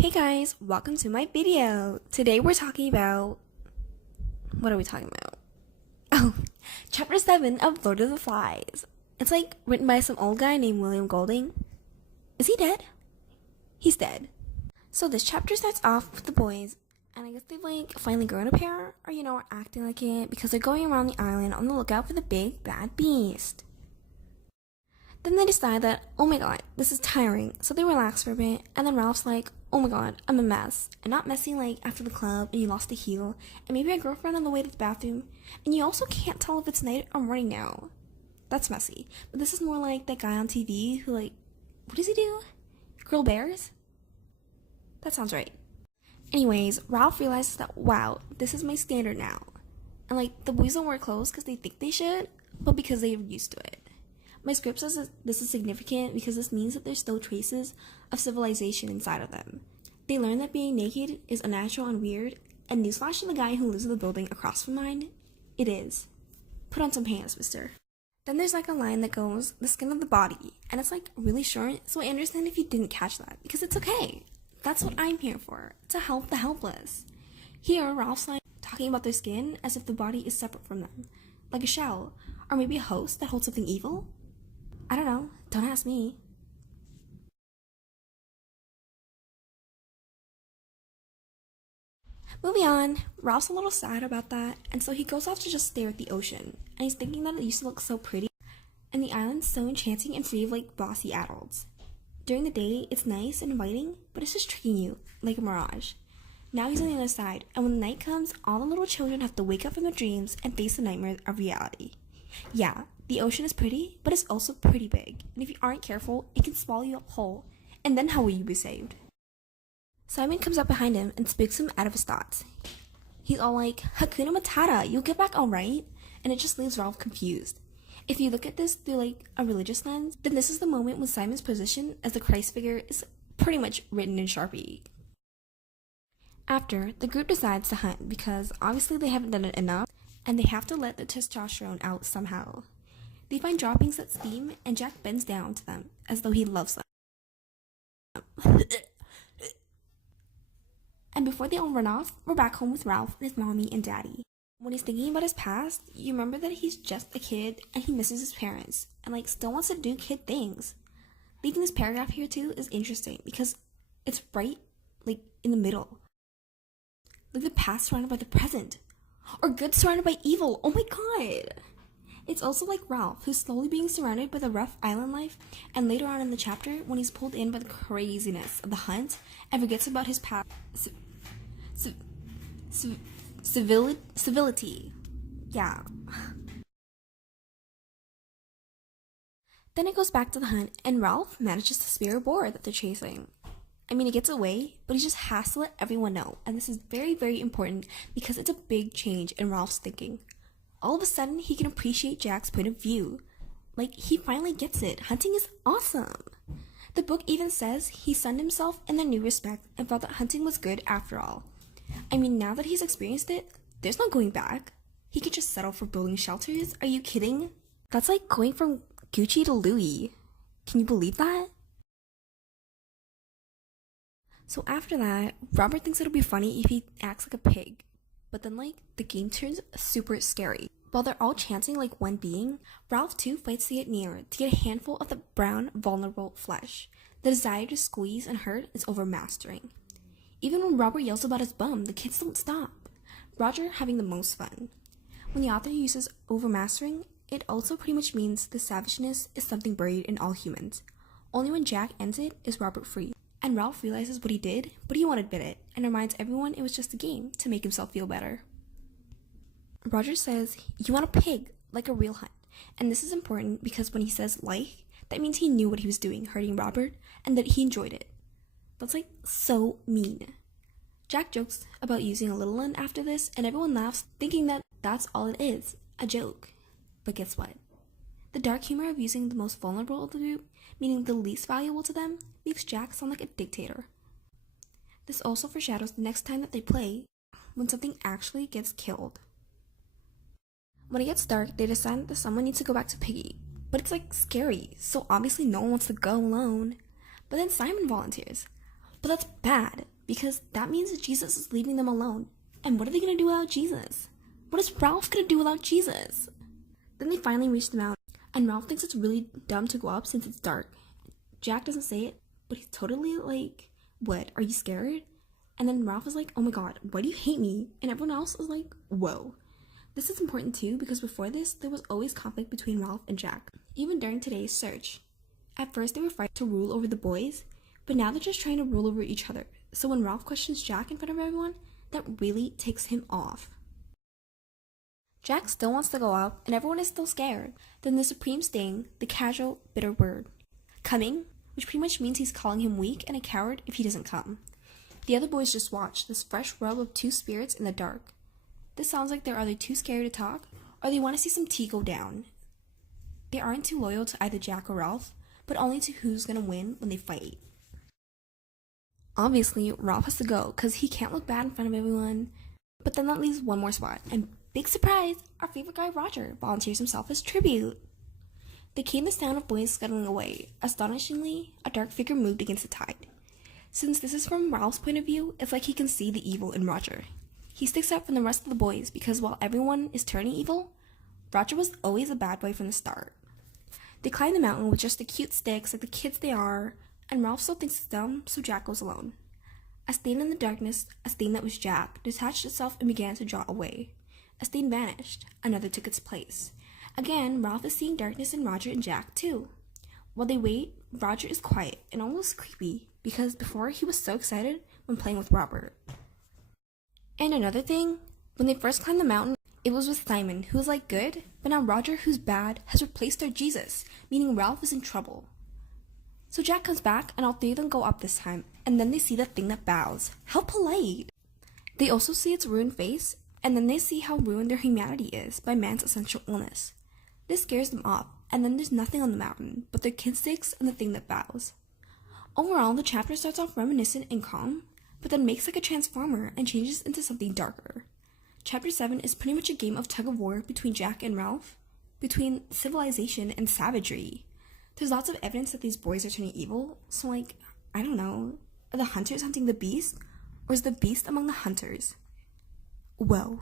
Hey guys, welcome to my video. Today we're talking about... What are we talking about? Oh, Chapter 7 of Lord of the Flies. It's like written by some old guy named William Golding. Is he dead? He's dead. So this chapter starts off with the boys, and I guess they've like finally grown a pair, or are acting like it, because they're going around the island on the lookout for the big bad beast. Then they decide that, oh my god, this is tiring, so they relax for a bit, and then Ralph's like, oh my god, I'm a mess. And not messy like after the club, and you lost a heel, and maybe a girlfriend on the way to the bathroom, and you also can't tell if it's night or morning now. That's messy. But this is more like that guy on TV who what does he do? Grill bears? That sounds right. Anyways, Ralph realizes that, wow, this is my standard now. And the boys don't wear clothes because they think they should, but because they're used to it. My script says that this is significant because this means that there's still traces of civilization inside of them. They learn that being naked is unnatural and weird, and newsflash to the guy who lives in the building across from mine, it is. Put on some pants, mister. Then there's a line that goes, the skin of the body, and it's really short, so I understand if you didn't catch that, because it's okay. That's what I'm here for, to help the helpless. Here, Ralph's talking about their skin as if the body is separate from them, like a shell, or maybe a host that holds something evil. I don't know. Don't ask me. Moving on, Ralph's a little sad about that, and so he goes off to just stare at the ocean, and he's thinking that it used to look so pretty, and the island's so enchanting and free of bossy adults. During the day, it's nice and inviting, but it's just tricking you, like a mirage. Now he's on the other side, and when the night comes, all the little children have to wake up from their dreams and face the nightmares of reality. Yeah, the ocean is pretty, but it's also pretty big, and if you aren't careful, it can swallow you up whole, and then how will you be saved? Simon comes up behind him and speaks him out of his thoughts. He's all like, Hakuna Matata, you'll get back alright? And it just leaves Ralph confused. If you look at this through a religious lens, then this is the moment when Simon's position as the Christ figure is pretty much written in Sharpie. After, the group decides to hunt because obviously they haven't done it enough, and they have to let the testosterone out somehow. They find droppings that steam, and Jack bends down to them as though he loves them. And before they all run off, we're back home with Ralph and his mommy and daddy. When he's thinking about his past, you remember that he's just a kid and he misses his parents and still wants to do kid things. Leaving this paragraph here too is interesting because it's right in the middle. The past surrounded by the present. Or good surrounded by evil. Oh my god! It's also like Ralph, who's slowly being surrounded by the rough island life, and later on in the chapter, when he's pulled in by the craziness of the hunt, and forgets about his past civility. Yeah. Then it goes back to the hunt, and Ralph manages to spear a boar that they're chasing. I mean, he gets away, but he just has to let everyone know, and this is very, very important because it's a big change in Ralph's thinking. All of a sudden, he can appreciate Jack's point of view. He finally gets it. Hunting is awesome. The book even says he sunned himself in a new respect and felt that hunting was good after all. I mean, now that he's experienced it, there's no going back. He could just settle for building shelters. Are you kidding? That's like going from Gucci to Louis. Can you believe that? So after that, Robert thinks it'll be funny if he acts like a pig. But then the game turns super scary. While they're all chanting like one being, Ralph too fights to get near, to get a handful of the brown, vulnerable flesh. The desire to squeeze and hurt is overmastering. Even when Robert yells about his bum, the kids don't stop. Roger having the most fun. When the author uses overmastering, it also pretty much means the savageness is something buried in all humans. Only when Jack ends it is Robert free. And Ralph realizes what he did, but he won't admit it, and reminds everyone it was just a game to make himself feel better. Roger says, you want a pig, like a real hunt. And this is important because when he says that means he knew what he was doing, hurting Robert, and that he enjoyed it. That's so mean. Jack jokes about using a little one after this, and everyone laughs, thinking that that's all it is, a joke. But guess what? The dark humor of using the most vulnerable of the group, meaning the least valuable to them, makes Jack sound like a dictator. This also foreshadows the next time that they play, when something actually gets killed. When it gets dark, they decide that someone needs to go back to Piggy, but it's scary, so obviously no one wants to go alone. But then Simon volunteers. But that's bad. because that means that Jesus is leaving them alone. And what are they gonna do without Jesus? What is Ralph gonna do without Jesus? Then they finally reach the mountain, and Ralph thinks it's really dumb to go up since it's dark. Jack doesn't say it, but he's totally like, what, are you scared? And then Ralph is like, oh my god, why do you hate me? And everyone else is like, whoa. This is important too, because before this, there was always conflict between Ralph and Jack, even during today's search. At first, they were fighting to rule over the boys, but now they're just trying to rule over each other. So when Ralph questions Jack in front of everyone, that really takes him off. Jack still wants to go up, and everyone is still scared. Then the supreme sting, the casual, bitter word. Coming, which pretty much means he's calling him weak and a coward if he doesn't come. The other boys just watch this fresh rub of two spirits in the dark. This sounds like they're either too scared to talk, or they want to see some tea go down. They aren't too loyal to either Jack or Ralph, but only to who's gonna win when they fight. Obviously, Ralph has to go, because he can't look bad in front of everyone. But then that leaves one more spot, and big surprise, our favorite guy Roger volunteers himself as tribute. They came the sound of boys scuttling away. Astonishingly, a dark figure moved against the tide. Since this is from Ralph's point of view, it's like he can see the evil in Roger. He sticks out from the rest of the boys because while everyone is turning evil, Roger was always a bad boy from the start. They climb the mountain with just the cute sticks like the kids they are, and Ralph still thinks it's dumb, so Jack goes alone. A stain in the darkness, a stain that was Jack, detached itself and began to draw away. A stain vanished, another took its place. Again, Ralph is seeing darkness in Roger and Jack too. While they wait, Roger is quiet and almost creepy, because before he was so excited when playing with Robert. And another thing, when they first climbed the mountain, it was with Simon, who was like good, but now Roger, who's bad, has replaced their Jesus, meaning Ralph is in trouble. So Jack comes back, and all three of them go up this time, and then they see the thing that bows. How polite! They also see its ruined face, and then they see how ruined their humanity is by man's essential illness. This scares them off, and then there's nothing on the mountain but their kid sticks and the thing that bows. Overall, the chapter starts off reminiscent and calm, but then makes like a transformer and changes into something darker. Chapter 7 is pretty much a game of tug-of-war between Jack and Ralph, between civilization and savagery. There's lots of evidence that these boys are turning evil, so like, I don't know, are the hunters hunting the beast, or is the beast among the hunters? Whoa.